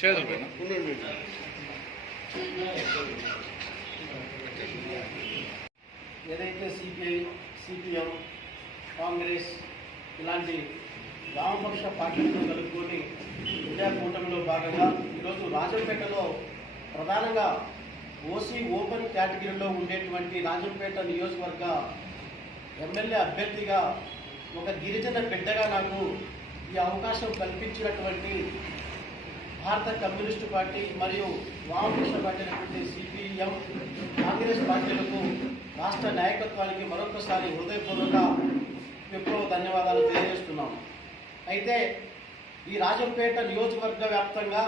ఏదైతే CPI, CPM, Congress ఇలాంటి వామపక్ష పార్టీలను కలుపుకొని ఇండియా కూటమిలో భాగంగా ఈరోజు రాజంపేటలో ప్రధానంగా ఓసీ ఓపెన్ కేటగిరీలో ఉండేటువంటి రాజంపేట నియోజకవర్గ ఎమ్మెల్యే అభ్యర్థిగా ఒక గిరిజన బిడ్డగా నాకు ఈ అవకాశం కల్పించినటువంటి భారత కమ్యూనిస్టు పార్టీ మరియు వామపక్ష పార్టీ అయినటువంటి సిపిఎం, కాంగ్రెస్ పార్టీలకు రాష్ట్ర నాయకత్వానికి మరొకసారి హృదయపూర్వక విప్లవ ధన్యవాదాలు తెలియజేస్తున్నాం. అయితే ఈ రాజంపేట నియోజకవర్గ వ్యాప్తంగా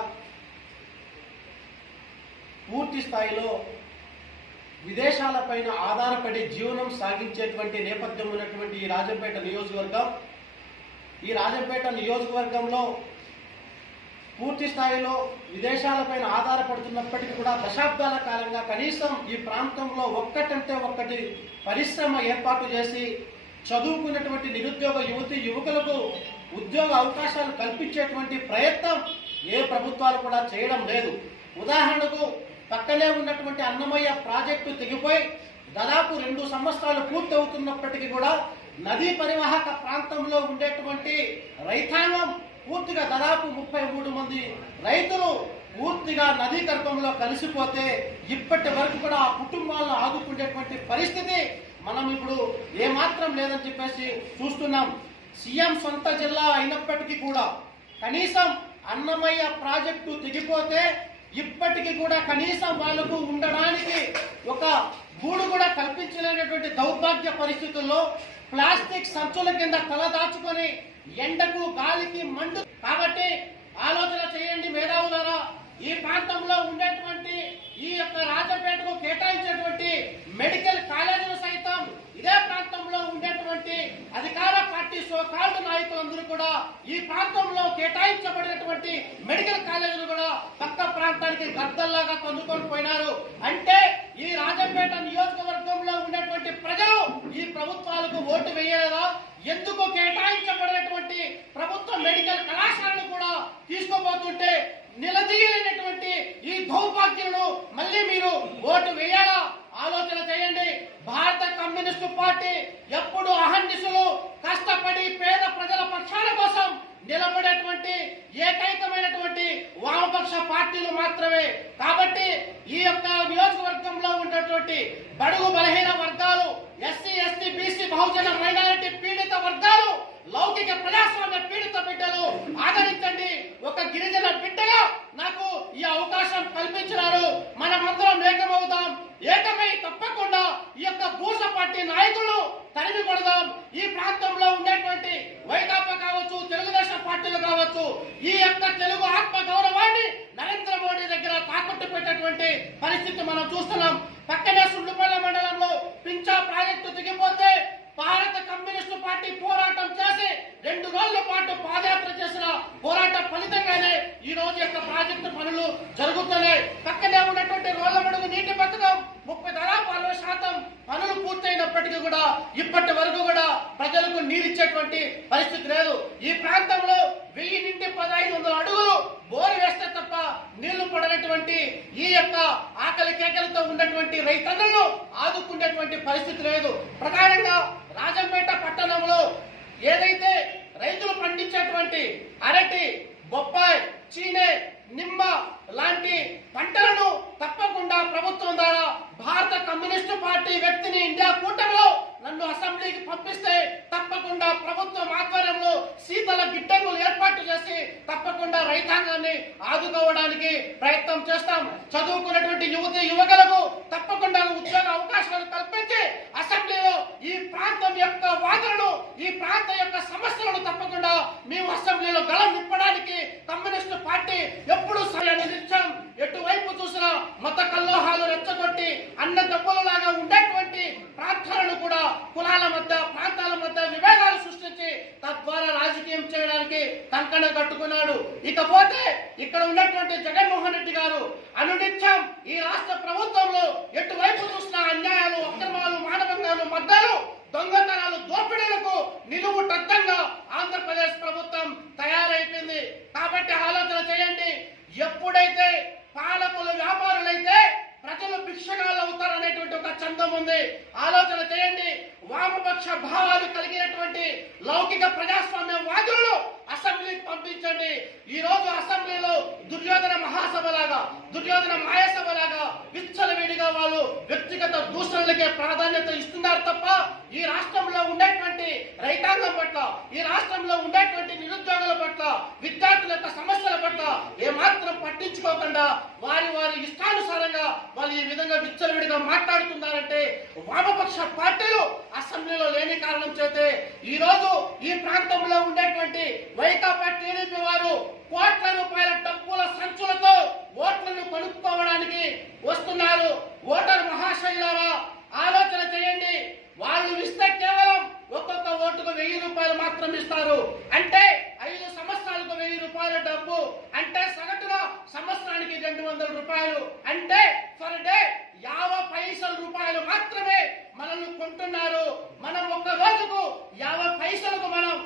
పూర్తి స్థాయిలో విదేశాలపైన ఆధారపడి జీవనం సాగించేటువంటి నేపథ్యం ఉన్నటువంటి ఈ రాజంపేట నియోజకవర్గంలో పూర్తి స్థాయిలో విదేశాలపైన ఆధారపడుతున్నప్పటికీ కూడా దశాబ్దాల కాలంగా కనీసం ఈ ప్రాంతంలో ఒక్కటంటే ఒక్కటి పరిశ్రమ ఏర్పాటు చేసి చదువుకున్నటువంటి నిరుద్యోగ యువకులకు ఉద్యోగ అవకాశాలు కల్పించేటువంటి ప్రయత్నం ఏ ప్రభుత్వాలు కూడా చేయడం లేదు. ఉదాహరణకు పక్కనే ఉన్నటువంటి అన్నమయ్య ప్రాజెక్టు తెగిపోయి దాదాపు 2 సంవత్సరాలు పూర్తి అవుతున్నప్పటికీ కూడా నదీ పరివాహక ప్రాంతంలో ఉండేటువంటి రైతాంగం పూర్తిగా దాదాపు 33 మంది రైతులు పూర్తిగా నదీ గర్భంలో కలిసిపోతే ఇప్పటి వరకు కూడా ఆ కుటుంబాలను ఆదుకునేటువంటి పరిస్థితి మనం ఇప్పుడు ఏమాత్రం లేదని చెప్పేసి చూస్తున్నాం. సీఎం సొంత జిల్లా అయినప్పటికీ కూడా కనీసం అన్నమయ్య ప్రాజెక్టు తెగిపోతే ఇప్పటికీ కూడా కనీసం వాళ్లకు ఉండడానికి ఒక గూడు కూడా కల్పించలేనటువంటి దౌర్భాగ్య పరిస్థితుల్లో ప్లాస్టిక్ సంచుల కింద తలదాచుకొని ఎండకు గాలికి మండు. కాబట్టి ఆలోచన చేయండి మేధావులారా, ఈ ప్రాంతంలో ఉండేటువంటి ఈ యొక్క రాజంపేటకు కేటాయించేటువంటి మెడికల్ కాలేజీలు సైతం ఇదే ప్రాంతంలో ఉండేటువంటి అధికార పార్టీ సోకాల్డ్ నాయకులందరూ కూడా ఈ ప్రాంతంలో కేటాయించబడినటువంటి మెడికల్ కాలేజీలు కూడా పక్క ప్రాంతానికి గద్దల్లాగా తొందుకొని పోయినారు. అంటే ఈ రాజంపేట నియోజకవర్గంలో ఉండేటువంటి ప్రజలు ఈ ప్రభుత్వాలకు ఓటు వేయలేదా? ఎందుకు కేటాయించబడినటువంటి ప్రభుత్వ మెడికల్ కళాశాలను కూడా తీసుకోబోతుంటే నిలదీయలేనటువంటి ఈ దౌర్భాగ్యులను మళ్ళీ మీరు ఓటు వేయాలా? ఆలోచన చేయండి. భారత కమ్యూనిస్టు పార్టీ ఎప్పుడు అహర్నిశలు కష్టపడి పేద ప్రజల పక్షాల కోసం నిలబడేటువంటి ఏకైకమైనటువంటి వామపక్ష పార్టీలు మాత్రమే. కాబట్టి ఈ యొక్క నియోజకవర్గంలో ఉన్నటువంటి బడుగు బలహీన వర్గాలు, ఎస్సీ, ఎస్టీ, బీసీ, బహుజన, మైనారిటీ పీడిత వర్గాలు, లౌకిక ప్రజాస్వామ్య పీడిత బిడ్డలు ఆదరించండి. ఒక గిరిజన బిడ్డగా నాకు ఈ అవకాశం కల్పించినారు. మనమందరం ఏకమవుదాం. ఏకమై తప్పకుండా ఈ యొక్క భూష పార్టీ నాయకులు తరిమి కొడదాం. ఈ ప్రాంతంలో ఉండేటువంటి వైకాపా కావచ్చు, తెలుగుదేశం పార్టీలు కావచ్చు, ఈ యొక్క తెలుగు ఆత్మ గౌరవాన్ని నరేంద్ర మోడీ దగ్గర తాకట్టు పెట్టేటువంటి పరిస్థితి మనం చూస్తున్నాం. పక్కనే సుండుపల్లి మండలంలో పించా ప్రాజెక్టు దిగిపోతే భారత కమ్యూనిస్టు పార్టీ పోరాటం చేసి 2 రోజుల పాటు పాదయాత్ర చేసిన పోరాట ఫలితంగానే ఈ రోజు యొక్క ప్రాజెక్టు పనులు జరుగుతున్నాయి. పక్కనే ఉన్నటువంటి రోళ్లమడుగు నీటి పథకం దాదాపు 60% పనులు పూర్తయినప్పటికీ కూడా ఇప్పటి వరకు కూడా ప్రజలకు నీరిచ్చేటువంటి పరిస్థితి లేదు. ఈ ప్రాంతంలో 1000 నుండి 1500 అడుగులు బోరు వేస్తే తప్ప నీళ్లు పడనటువంటి ఈ యొక్క ఆకలి కేకలతో ఉన్నటువంటి రైతన్నలను ఆదుకునేటువంటి పరిస్థితి లేదు. ప్రధానంగా రాజంపేట పట్టణంలో ఏదైతే రైతులు పండించేటువంటి అరటి, బొప్పాయి, చీనే, నిమ్మ లాంటి పంటలను తప్పకుండా ప్రభుత్వం ద్వారా భారత కమ్యూనిస్టు పార్టీ వ్యక్తిని ఇండియా కూటమిలో నన్ను అసెంబ్లీకి పంపిస్తే తప్పకుండా ప్రభుత్వం ఆధ్వర్యంలో శీతల గిడ్డంగులు ఏర్పాటు చేసి తప్పకుండా రైతాంగాన్ని ఆదుకోవడానికి ప్రయత్నం చేస్తాం. చదువుకున్నటువంటి యువకులకు తప్పకుండా ఉద్యోగ అవకాశాలు కల్పించి అసెంబ్లీలో ఈ ప్రాంతం యొక్క వాదనలు, ఈ ప్రాంతం యొక్క సమస్యలను తప్పకుండా మేము అసెంబ్లీలో గళం నింపడానికి కమ్యూనిస్టు పార్టీ ఎప్పుడు నిలిచాం. ఎటువైపు చూసినా మత కల్లోహాలు రెచ్చగొట్టి అన్నదమ్ములలాగా ఉండేటువంటి ప్రాంతాలను కూడా కులాల మధ్య, ప్రాంతాల మధ్య విభేదాలు సృష్టించి తద్వారా రాజకీయం చేయడానికి కంకణం కట్టుకున్నాడు. ఇకపోతే ఇక్కడ ఉన్నటువంటి జగన్మోహన్ రెడ్డి గారు అనునిత్యం ఈ రాష్ట్ర ప్రభుత్వంలో ఎటువైపు చూసినా అన్యాయాలు, అక్రమాలు, మానవంగాలు, మద్దలు, దొంగతనాలు, దోపిడీలకు నిలువుటద్దంగా ఆంధ్రప్రదేశ్ ప్రభుత్వం తయారైపోయింది. కాబట్టి ఆలోచన చేయండి. ఎప్పుడైతే పాలకులు వ్యాపారులైతే ప్రజలు భిక్షగాళ్ళు అవుతారు అనేటువంటి ఒక చందం ఉంది. ఆలోచన చేయండి. వామపక్ష భావాలు కలిగినటువంటి లౌకిక ప్రజాస్వామ్య వాదులను అసెంబ్లీకి పంపించండి. ఈ రోజు అసెంబ్లీలో దుర్యోధన మహాసభలాగా, దుర్యోధన మాయసభలాగా విచ్చలవిడిగా వాళ్ళు వ్యక్తిగత దూషణలకే ప్రాధాన్యత ఇస్తున్నారు తప్ప ఈ రాష్ట్రంలో ఉండేటువంటి రైతాంగం పట్ల, ఈ రాష్ట్రంలో ఉండేటువంటి నిరుద్యోగుల పట్ల, విద్యార్థుల యొక్క సమస్యల పట్ల ఏమాత్రం పట్టించుకోకుండా వారి ఇష్టానుసారంగా వాళ్ళు ఈ విధంగా విచ్చలవిడిగా మాట్లాడుతున్నారంటే వామపక్ష పార్టీలు అసెంబ్లీలో లేని కారణం చేతే ఈ రోజు ఈ ప్రాంతంలో ఉండేటువంటి వైకాపా టీడీపీ వారు కోట్ల రూపాయల డబ్బుల సంచులతో ఓట్లను కొనుక్కోవడానికి వస్తున్నారు. ఓటర్ మహాశైలారా ఆలోచన చేయండి. వాళ్ళు ఇస్తే కేవలం ఒక్కొక్క ఓటుకు 1000 రూపాయలు మాత్రం ఇస్తారు. అంటే 5 సంవత్సరాలకు 1000 రూపాయల డబ్బు అంటే సగటున సంవత్సరానికి 200 రూపాయలు అంటే పర్ డే 50 పైసల రూపాయలు మాత్రమే మనల్ని కొంటున్నారు. మనం ఒక్క రోజుకు 50 పైసలకు మనం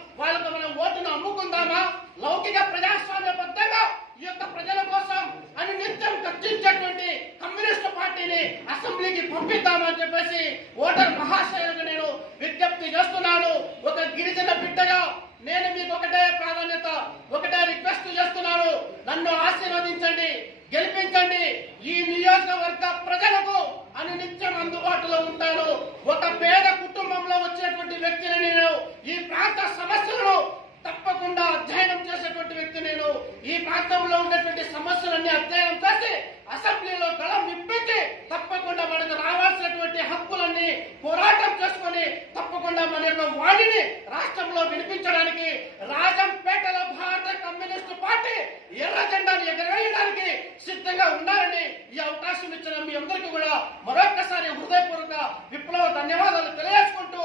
ఓటును అమ్ముకుందామా? లౌకిక ప్రజాస్వామ్యబద్ధంగా ఈ యొక్క ప్రజల కోసం అని నిత్యం చర్చించేటువంటి కమ్యూనిస్టు పార్టీని అసెంబ్లీకి పంపిద్దామని చెప్పేసి ఓటర్ మహాశయులకు నేను విజ్ఞప్తి చేస్తున్నాను. ఒక గిరిజన బిడ్డగా నేను మీకు ఒకటే ప్రాధాన్యత, ఒకటే రిక్వెస్ట్ చేస్తున్నాను. నన్ను ఆశీర్వదించండి, గెలిపించండి. ఈ నియోజకవర్గ ప్రజలకు అని నిత్యం అందుబాటులో ఉంటాను. ఒక పేద కుటుంబంలో వచ్చినటువంటి వ్యక్తిని నేను. ఈ ప్రాంత సమస్యలను తప్పకుండా అధ్యయనం చేసేటువంటి వ్యక్తి నేను. ఈ ప్రాంతంలో ఉన్నటువంటి సమస్యలన్నీ అధ్యయనం చేసి అసెంబ్లీలో గళం విప్పించి తప్పకుండా మనకు రావాల్సినటువంటి హక్కులన్నీ పోరాటం చేసుకొని తప్పకుండా మన యొక్క వాణిని రాష్ట్రంలో వినిపించడానికి రాజంపేటలో భారత కమ్యూనిస్టు పార్టీ ఎర్ర జెండాను ఎగరవేయడానికి సిద్ధంగా ఉన్నారని ఈ అవకాశం ఇచ్చిన మీ అందరికీ కూడా మరొకసారి హృదయపూర్వక విప్లవ ధన్యవాదాలు తెలియజేసుకుంటూ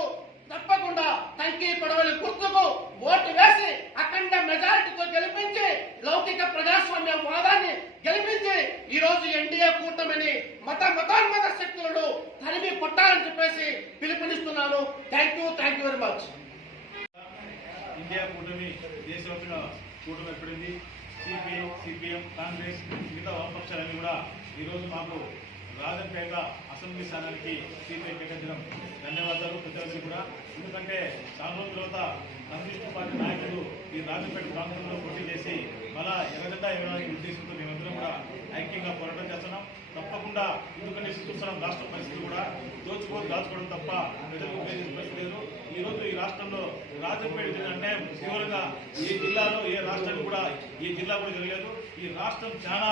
తప్పకుండా తంకి పడవలి గుర్తుకు ఓటు వేసి అఖండ మెజారిటీతో గెలిపించి లౌకిక ప్రజాస్వామ్య వాదాన్ని గెలిపించి ఈ రోజు ఎన్డీఏ కూటమిని మతోన్మత శక్తులను తరిమి కొట్టాలని చెప్పేసి పిలుపునిస్తున్నాను. Thank you very much. India కూటమి దేశవ్యాప్తంగా కూటమి ఏర్పడింది. సిపిఐ, సిపిఎం, కాంగ్రెస్ మిగతా వామపక్షాలన్నీ కూడా ఈరోజు మాకు రాజంపేట అసెంబ్లీ స్థానానికి సీపీఐ కేటాయించడం ధన్యవాదాలు ప్రజలకి కూడా. ఎందుకంటే చాలా రోజుల తర్వాత కమ్యూనిస్టు పార్టీ నాయకులు ఈ రాజంపేట ప్రాంతంలో పోటీ చేసి మళ్ళా ఎర్రజెండా ఇవ్వడానికి ఉద్దేశంతో మేమందరం కూడా ఐక్యంగా పోరాటం చేస్తున్నాం. తప్పకుండా ఎందుకంటే చూస్తున్నాం రాష్ట్ర పరిస్థితులు కూడా దాచుకోవడం తప్ప ప్రజలకు ఉపయోగించే పరిస్థితి లేదు. ఈ రోజు ఈ రాష్ట్రంలో రాజంపేట జరిగిన అన్యాయం తీవ్రంగా ఏ జిల్లాలో ఏ రాష్ట్రానికి కూడా ఈ జిల్లా కూడా జరగలేదు. ఈ రాష్ట్రం చాలా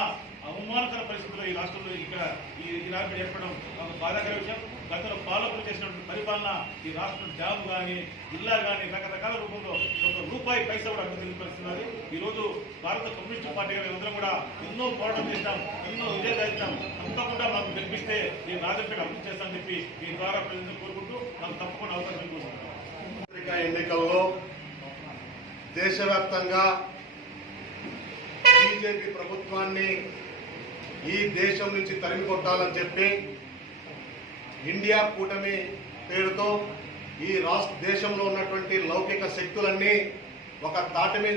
అవమానకర పరిస్థితుల్లో ఈ రాష్ట్రంలో ఇక్కడ ఈ రాజంపేట ఏర్పడడం ఒక బాధాకర విషయం. గతంలో పాలకులు చేసినటువంటి పరిపాలన ఈ రాష్ట్రం డ్యామ్ కానీ జిల్లా కానీ రకరకాల రూపంలో ఒక రూపాయి పైసా కూడా అభివృద్ధి పరిస్తున్నది. ఈ రోజు భారత కమ్యూనిస్టు పార్టీ అందరం కూడా ఎన్నో పోరాటం చేసినాం, ఎన్నో విజయాలు సాధించాం. తప్పకుండా మాకు గెలిపిస్తే ఈ రాజంపేట అభివృద్ధి చేస్తామని చెప్పి ఈ ద్వారా ప్రజలను కోరుకుంటూ నాకు తప్పకుండా అవకాశం కోరుకుంటున్నాను. ఎన్నికల్లో దేశవ్యాప్తంగా బీజేపీ ప్రభుత్వాన్ని ఈ దేశం నుంచి తరిమి కొట్టాలని చెప్పి ఇండియా కూటమి పేరుతో ఈ దేశంలో ఉన్నటువంటి లౌకిక శక్తులన్నీ ఒక తాటి మీద